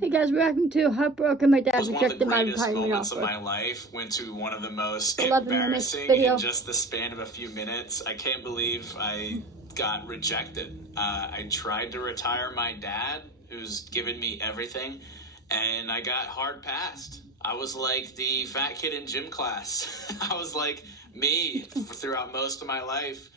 Hey guys, welcome to Heartbroken. My dad was one of the rejected my greatest retirement moments offer. of my life. Went to one of the most 11 minutes embarrassing video. in just the span of a few minutes. I can't believe I got rejected. I tried to retire my dad, who's given me everything, and I got hard passed. I was like the fat kid in gym class. I was like me throughout most of my life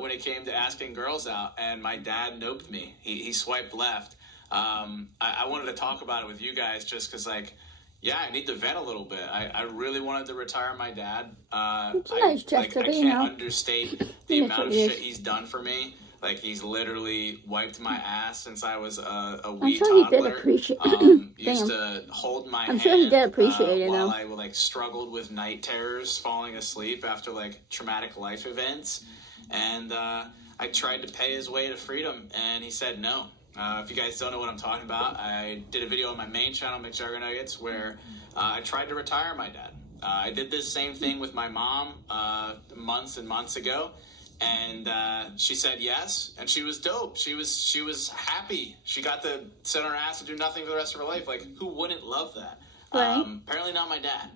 when it came to asking girls out, and my dad noped me. He swiped left. I wanted to talk about it with you guys just because, like, yeah, I need to vent a little bit. I really wanted to retire my dad. It's a nice gesture, I but can't understate the That's amount what of it is. shit he's done for me. Like, he's literally wiped my ass since I was a I'm wee sure he toddler. did appreciate Used to hold my I'm hand sure he did appreciate it, while though. I like struggled with night terrors, falling asleep after like traumatic life events. And I tried to pay his way to freedom, and he said no. If you guys don't know what I'm talking about, I did a video on my main channel, McJuggernuggets, where I tried to retire my dad. I did this same thing with my mom months and months ago, and she said yes, and she was dope. She was happy. She got to sit on her ass and do nothing for the rest of her life. Like, who wouldn't love that? Right. Apparently not my dad.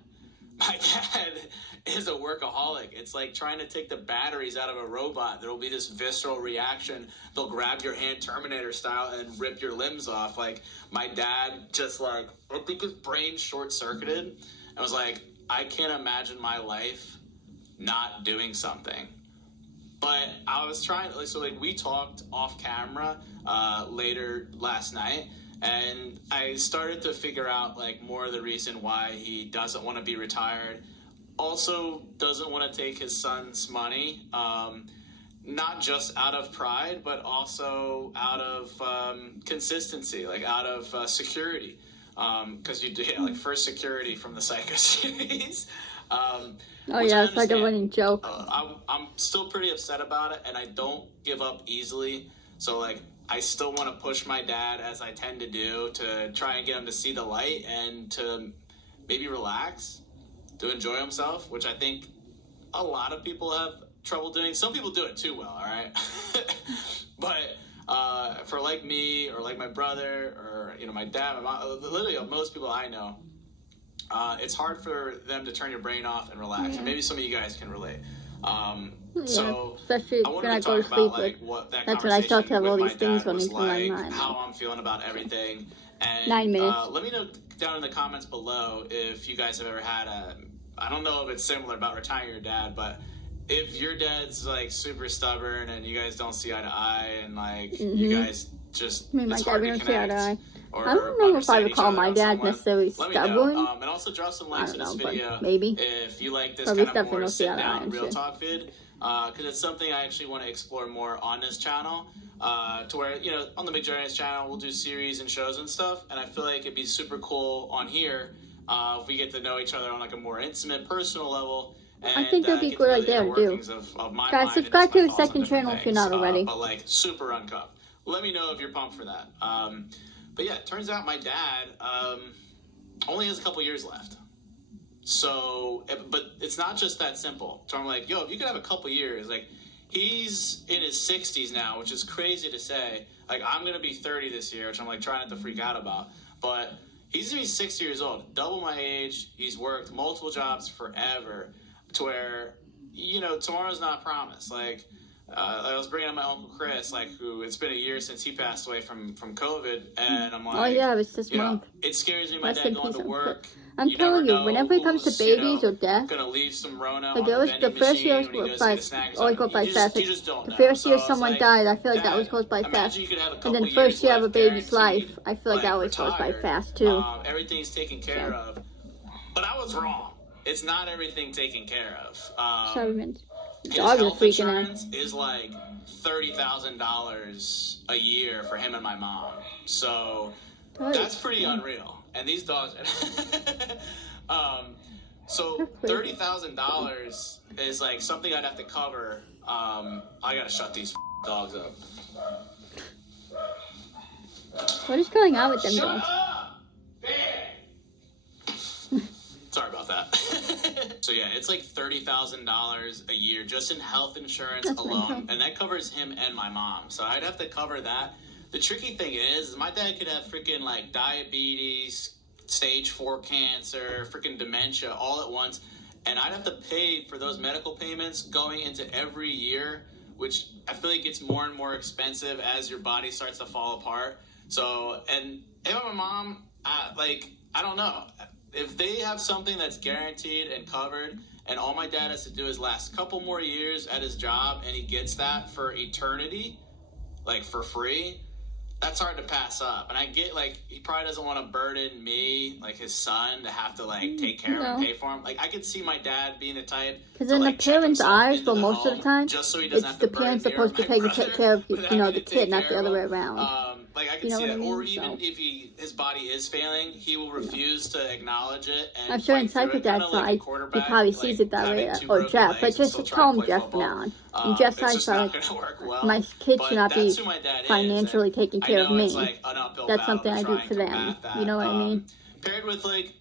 My dad is a workaholic. It's like trying to take the batteries out of a robot. There will be this visceral reaction. They'll grab your hand Terminator style and rip your limbs off. Like, my dad just, like, I think his brain short-circuited and was like, I can't imagine my life not doing something. But I was trying, so like we talked off camera later last night, and I started to figure out like more of the reason why he doesn't want to be retired. Also doesn't want to take his son's money, not just out of pride, but also out of consistency, like out of security. Because you did like first security from the Psycho series. Oh yeah, it's like a running joke. I'm still pretty upset about it, and I don't give up easily. So like, I still want to push my dad, as I tend to do, to try and get him to see the light and to maybe relax, to enjoy himself, which I think a lot of people have trouble doing. Some people do it too well, all right? But for like me or like my brother or, you know, my dad, my mom, literally most people I know, it's hard for them to turn your brain off and relax. And maybe some of you guys can relate. So especially I when wanted I to go to talk sleep about like what that that's when I start to have all these things was running through my like, mind. how I'm feeling about everything. And 9 minutes. let me know down in the comments below if you guys have ever had I don't know if it's similar about retiring your dad, but if your dad's like super stubborn and you guys don't see eye to eye and like you guys just Me and my it's dad, hard we to don't see eye to eye. connect. I don't know if I would call my dad necessarily Let me stubborn. know. And also drop some links in this video. Maybe. If you like this Probably kind of more definitely sit don't see eye to eye down and real shit. talk vid, because it's something I actually want to explore more on this channel. To where, you know, on the McJourney's channel, we'll do series and shows and stuff, and I feel like it'd be super cool on here if we get to know each other on like a more intimate, personal level. And, I think that'd be a good idea to do. Guys, subscribe to the second channel if you're not already. But like super uncuffed. Let me know if you're pumped for that. But yeah, it turns out my dad only has a couple years left. So, but it's not just that simple. So I'm like, yo, if you could have a couple years, like, he's in his 60s now, which is crazy to say. Like, I'm going to be 30 this year, which I'm, like, trying not to freak out about. But he's going to be 60 years old, double my age. He's worked multiple jobs forever to where, you know, tomorrow's not promised. Like, I was bringing up my Uncle Chris, like, who it's been a year since he passed away from COVID, and I'm like, Oh yeah, it was this month. It scares me, my Rest dad in going peace, to work. I'm telling you, whenever it comes to babies or death, Gonna leave some Rona like on it was the the first year vending machine always goes by fast. You just don't The know. first year So someone it's died, I feel like that Dad, always goes by imagine fast. you could have a And couple then the years first year of a left baby's life, guaranteed, I feel like that always goes by retired. fast too. Everything's taken care of. But I was wrong. It's not everything taken care of. 7 minutes. His Dog is health freaking out. insurance is like $30,000 a year for him and my mom. So that's pretty unreal. And these dogs, so $30,000 is like something I'd have to cover. I gotta shut these dogs up. What is going on with them dogs? Sorry about that. So yeah, it's like $30,000 a year just in health insurance alone, and that covers him and my mom. So I'd have to cover that. the tricky thing is my dad could have freaking like diabetes, stage 4 cancer, freaking dementia all at once, and I'd have to pay for those medical payments going into every year, which I feel like gets more and more expensive as your body starts to fall apart. So, and if I'm a mom, I don't know. If they have something that's guaranteed and covered, and all my dad has to do is last a couple more years at his job, and he gets that for eternity, like for free, that's hard to pass up. And I get, like, he probably doesn't want to burden me, like his son, to have to like take care of him and pay for him. Like, I could see my dad being the type because in the parents' eyes, but most of the time, just so he doesn't it's have to the parents burden me or supposed to my take brother care of the to kid, take not care the of other way him. around. Like, I can You know see what that. I mean? Or even So- if his body is failing, he will refuse to acknowledge it. And I'm sure fight inside through the it, kinda dad's like a side, he quarterback, probably like, sees it that way. having two Or broken Jeff, legs let's and just still trying call to him play Jeff football. now. And Jeff's It's side just not like, going to work well. my kid But should not be that's who my dad is, financially and taking I care of know me. it's like an uphill That's battle something to I try do and for them. combat that. You know what I mean? Paired with, like,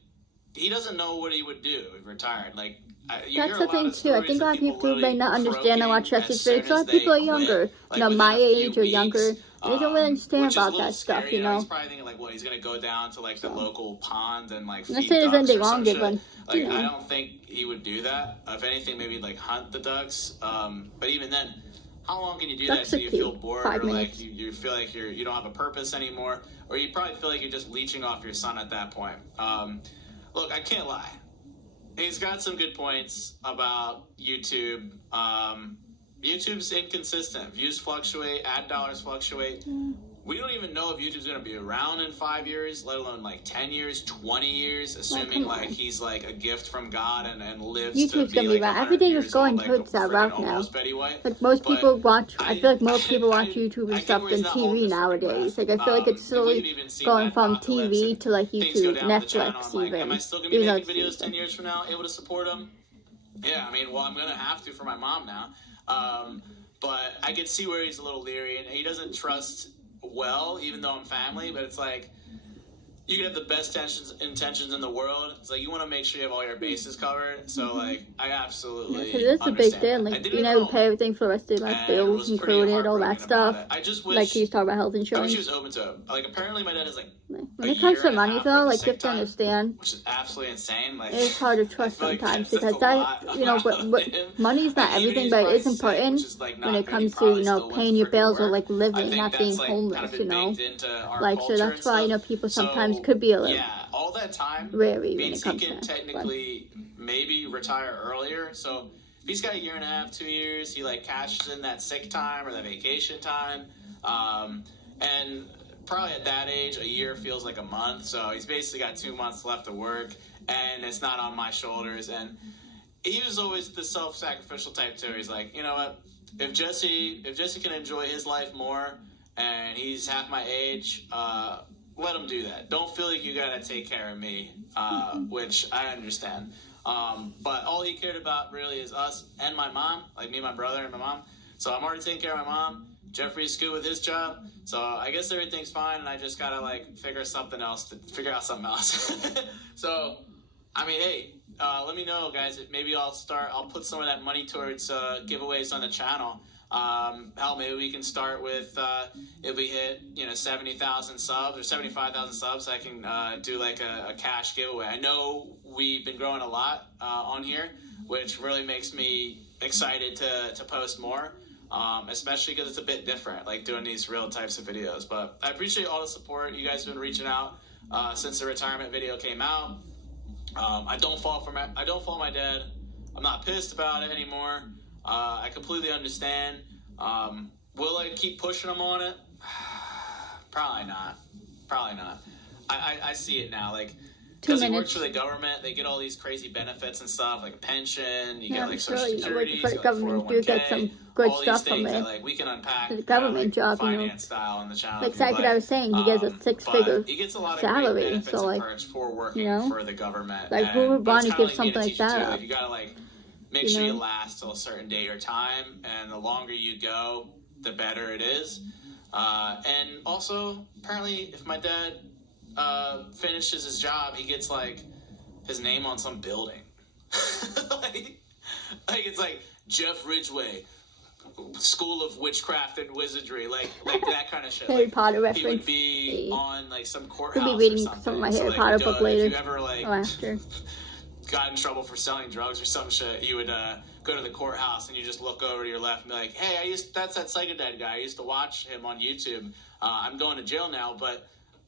he doesn't know what he would do if retired. Like, you That's hear a the lot thing of too. I stories think a of lot of people may literally not understand and watch croaking Jesse's as soon videos. A lot as of people they are younger. quit, like, My within a age few or younger. weeks, They don't really understand which is a about little that stuff, scary. you know? He's probably thinking, like, well, he's going to go down to, like, the local pond and, like, I'm not feed saying there's ducks anything or some wrong with shit. it, but, Like, you know. I don't think he would do that. If anything, maybe, like, hunt the ducks. But even then, how long can you do that Ducks till are you cute. feel bored 5 or, like, minutes. you feel like you don't have a purpose anymore? Or you probably feel like you're just leeching off your son at that point. Look, I can't lie. He's got some good points about YouTube. YouTube's inconsistent. Views fluctuate, ad dollars fluctuate. We don't even know if YouTube's going to be around in 5 years, let alone like 10 years, 20 years, assuming come on. like he's like a gift from God and lives YouTube's to be gonna be like around. 100 Everything years is going old, like towards that freaking route now. almost Betty White. Like most But people watch, I feel like more people watch I YouTube and get stuff where he's than not holding TV his freaking nowadays. breath. Like I feel like it's We've slowly even seen going that from apocalypse TV and to like things go YouTube, down the channel. Netflix, I'm like, even. am I still going to be Even though making videos it's 10 years from now, able to support them? Yeah, I mean, well, I'm going to have to for my mom now. But I can see where he's a little leery, and he doesn't trust well, even though I'm family, but it's like, you can have the best intentions in the world. It's like, you want to make sure you have all your bases covered. So, like, I absolutely Because it's a big deal. Like, being able to pay everything for the rest of your life, bills included, all that stuff. I just wish, Like, he's talking about health I wish insurance. he was open to it. Like, apparently my dad is, like, When it comes to money, though, like, you have to time, understand, which is absolutely insane. Like, it's hard to trust I feel like sometimes that's because a that, lot you know, but him. money's not Like, even everything, he's but it probably is sick, important which is, like, not when it good. comes He to, probably you know, still went paying to your freaking bills or work. like I living, think not that's, being like, homeless, kind of you been know. baked into our Like, so culture that's and why, you stuff. know, people So, sometimes could be a little yeah, all that time wary when means it he comes can to that. technically maybe retire earlier. So if he's got a year and a half, 2 years, he like cashes in that sick time or that vacation time. And probably at that age, a year feels like a month. So he's basically got 2 months left to work, and it's not on my shoulders. And he was always the self-sacrificial type too. He's like, you know what? If Jesse can enjoy his life more, and he's half my age, let him do that. Don't feel like you gotta take care of me, which I understand. But all he cared about really is us and my mom, like me, my brother, and my mom. So I'm already taking care of my mom. Jeffrey's good with his job, so I guess everything's fine, and I just gotta like figure out something else. So, I mean, hey, let me know, guys. Maybe I'll put some of that money towards giveaways on the channel. Hell, maybe we can start with if we hit 70,000 subs or 75,000 subs, I can do like a cash giveaway. I know we've been growing a lot on here, which really makes me excited to post more. Especially because it's a bit different, like doing these real types of videos. But I appreciate all the support. You guys have been reaching out since the retirement video came out. I don't fault my dad. I'm not pissed about it anymore. I completely understand. Will I keep pushing him on it? Probably not. I see it now. Like, because he works for the government, they get all these crazy benefits and stuff, like a pension, you get like social security, for the government, you get some good stuff from it. That, like, we can unpack the government job, finance style on the channel. Like exactly what I was saying, he gets a six-figure he gets a lot of salary, great benefits so like, and perks for working for the government. Like, who would want to give something like that up? You gotta like make sure you last till a certain date or time, and the longer you go, the better it is. And also, apparently, if my dad finishes his job, he gets like his name on some building. like it's like Jeff Ridgway, School of Witchcraft and Wizardry, like that kind of shit. Harry like, Potter reference. He would be on like some courthouse. We'll be reading or something. some of my so, Harry like, Potter book later. If you ever like after. got in trouble for selling drugs or some shit, you would go to the courthouse and you just look over to your left and be like, hey, that's that Psychodad guy. I used to watch him on YouTube. I'm going to jail now, but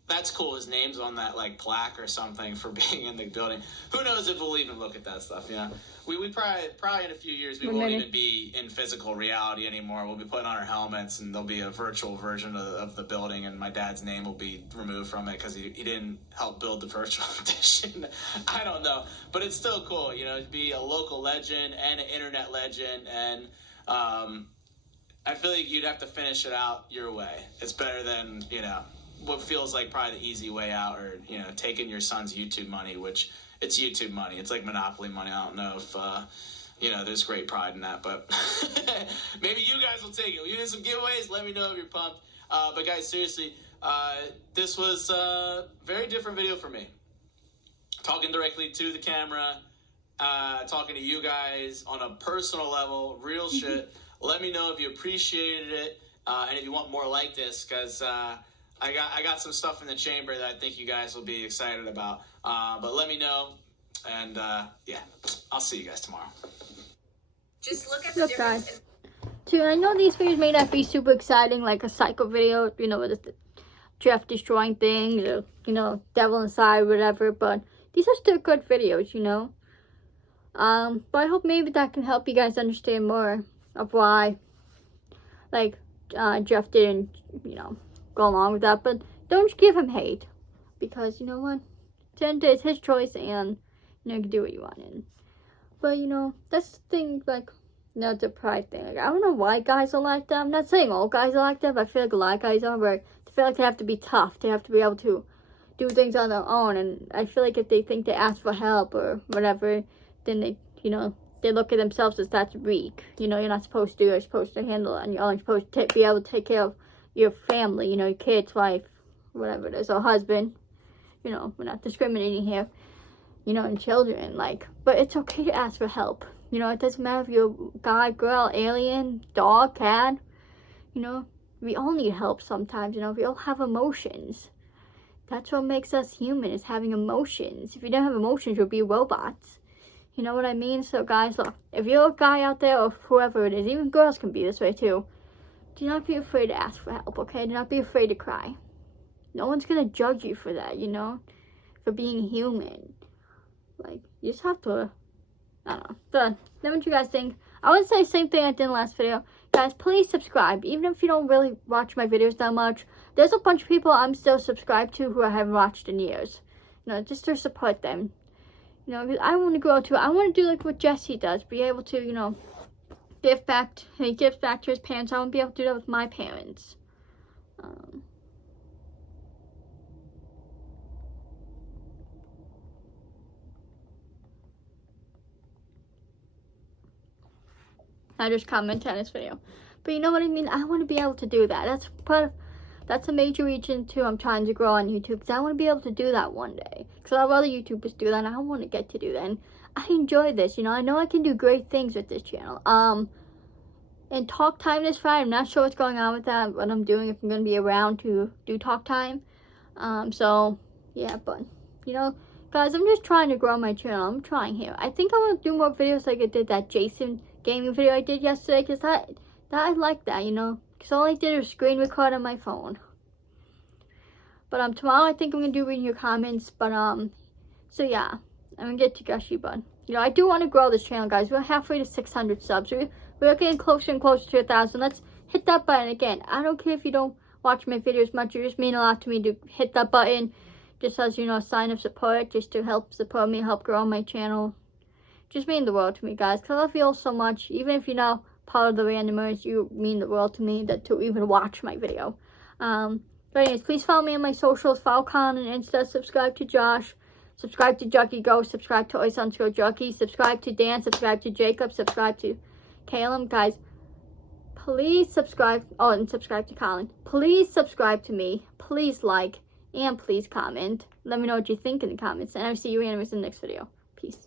that's cool. His name's on that like plaque or something for being in the building. Who knows if we'll even look at that stuff? Yeah, we probably in a few years we won't even be in physical reality anymore. We'll be putting on our helmets and there'll be a virtual version of the building, and my dad's name will be removed from it because he didn't help build the virtual edition. I don't know, but it's still cool, you know, to be a local legend and an internet legend, and I feel like you'd have to finish it out your way. It's better than, you know, what feels like probably the easy way out, or, you know, taking your son's YouTube money, which it's YouTube money. It's like Monopoly money. I don't know if, you know, there's great pride in that, but maybe you guys will take it. We did some giveaways. Let me know if you're pumped. But guys, seriously, this was a very different video for me. Talking directly to the camera, talking to you guys on a personal level, real shit. Let me know if you appreciated it, and if you want more like this, because I got some stuff in the chamber that I think you guys will be excited about. But let me know, and yeah, I'll see you guys tomorrow. Just look at the difference. Guys. Too, I know these videos may not be super exciting, like a psycho video, you know, with the Jeff destroying things, or, you know, devil inside, whatever, but these are still good videos, you know. But I hope maybe that can help you guys understand more of why, like, Jeff didn't, you know, go along with that. But don't give him hate, because, you know what, it's his choice, and, you know, you can do what you want. And, but, you know, that's the thing, like, you know, the pride thing. Like, I don't know why guys are like that. I'm not saying all guys are like that, but I feel like a lot of guys are, where they feel like they have to be tough. They have to be able to do things on their own. And I feel like if they think they ask for help or whatever, then they, you know, they look at themselves as that's weak. You know, you're not supposed to. You're supposed to handle it on your own. You're supposed to be able to take care of your family, you know, your kids, wife, whatever it is, or husband. You know, we're not discriminating here. You know, and children, like, but it's okay to ask for help. You know, it doesn't matter if you're a guy, girl, alien, dog, cat. You know, we all need help sometimes. You know, we all have emotions. That's what makes us human, is having emotions. If you don't have emotions, you'll be robots. You know what I mean? So, guys, look, if you're a guy out there, or whoever it is, even girls can be this way too, do not be afraid to ask for help, okay? Do not be afraid to cry. No one's gonna judge you for that, you know? For being human. Like, you just have to, I don't know. So, then what you guys think? I would say the same thing I did in the last video. Guys, please subscribe. Even if you don't really watch my videos that much, there's a bunch of people I'm still subscribed to who I haven't watched in years. You know, just to support them. You know, because I want to grow too. I want to do like what Jesse does. Be able to, you know, give back. He gives back to his parents. I want to be able to do that with my parents. I just commented on this video. But you know what I mean? I want to be able to do that. That's a major reason too I'm trying to grow on YouTube. Because I want to be able to do that one day. Because a lot of other YouTubers do that, and I want to get to do that. And I enjoy this, you know. I know I can do great things with this channel. And talk time this Friday, I'm not sure what's going on with that, what I'm doing, if I'm going to be around to do talk time. So, yeah, but, you know, guys, I'm just trying to grow my channel. I'm trying here. I think I want to do more videos like I did that Jason gaming video I did yesterday, because I like that, you know, because all I did was screen record on my phone. But tomorrow I think I'm gonna do reading your comments. But so yeah, I'm gonna get to Gushy. But you know, I do want to grow this channel, guys. We're halfway to 600 subs. We're getting closer and closer to 1,000. Let's hit that button again. I don't care if you don't watch my videos much. You just mean a lot to me to hit that button, just as, you know, a sign of support, just to help support me, help grow my channel. Just mean the world to me, guys, because I love you all so much. Even if you're not part of the randomers, you mean the world to me, that to even watch my video. But anyways, please follow me on my socials. Follow Colin and Insta. Subscribe to Josh. Subscribe to Jucky Go. Subscribe to Ice_Jucky. Subscribe to Dan. Subscribe to Jacob. Subscribe to Caleb. Guys, please subscribe. Oh, and subscribe to Colin. Please subscribe to me. Please like. And please comment. Let me know what you think in the comments. And I'll see you in the next video. Peace.